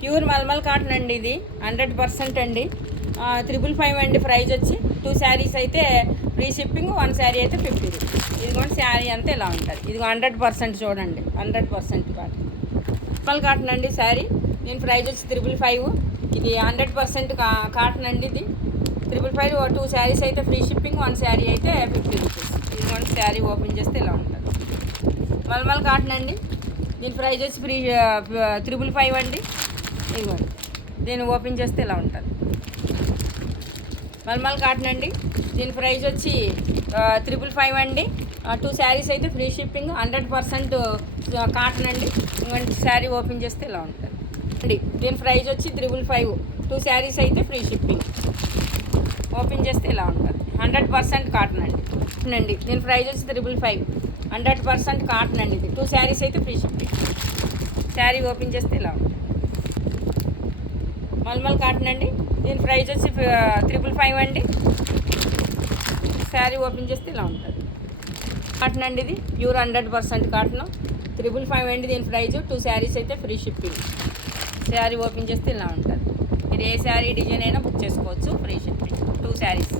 Pure mulmul cotton అండి, ఇది 100% అండి. 555 అండి ప్రైజ్ వచ్చి. 2 శారీస్ అయితే ఫ్రీ షిప్పింగ్, 1 శారీ అయితే 50 రూపీస్. ఇదిగోండి శారీ అంతా ఇలా ఉంటుంది. ఇది 100% చూడండి, 100% కాటన్ మల్మల్ కాటన్ అండి శారీ. దీని ప్రైజ్ వచ్చి 555. ఇది 100% కాటన్ అండి. ఇది 555. 2 శారీస్ అయితే ఫ్రీ షిప్పింగ్, 1 శారీ అయితే 50 రూపీస్. ఇదిగోండి శారీ ఓపెన్ చేస్తే ఇలా ఉంటుంది. మల్మల్ కాటన్ అండి. దీని ప్రైజ్ వచ్చి 555 అండి. ఇదిగోండి దీన్ని ఓపెన్ చేస్తే ఇలా ఉంటుంది. మల్మల్ కాటన్ అండి. దీని ప్రైజ్ వచ్చి 555 అండి. 2 శారీస్ అయితే ఫ్రీ షిప్పింగ్, 100% కాటన్ అండి. ఇటువంటి శారీ ఓపెన్ చేస్తే ఇలా ఉంటుంది అండి. దీని ప్రైజ్ వచ్చి 555. 2 శారీస్ అయితే ఫ్రీ షిప్పింగ్. ఓపెన్ చేస్తే ఇలా ఉంటుంది. 100% కాటన్ అండి. దీని ప్రైజ్ వచ్చి 555. 100% కాటన్ అండి. ఇది 2 శారీస్ అయితే ఫ్రీ షిప్పింగ్. శారీ ఓపెన్ చేస్తే ఇలా ఉంటుంది. మల్మల్ కాటన్ అండి. దీని ప్రైజ్ వచ్చి 555 అండి. శారీ ఓపెన్ చేస్తే ఇలా ఉంటుంది. కాటన్ అండి, ఇది ప్యూర్ 100% కాటన్. 555 అండి దీని ప్రైజ్. 2 శారీస్ అయితే ఫ్రీ షిప్పింగ్. శారీ ఓపెన్ చేస్తే ఇలా ఉంటుంది. మీరు ఏ శారీ డిజైన్ అయినా బుక్ చేసుకోవచ్చు, ఫ్రీ షిప్పింగ్. 2 శారీస్.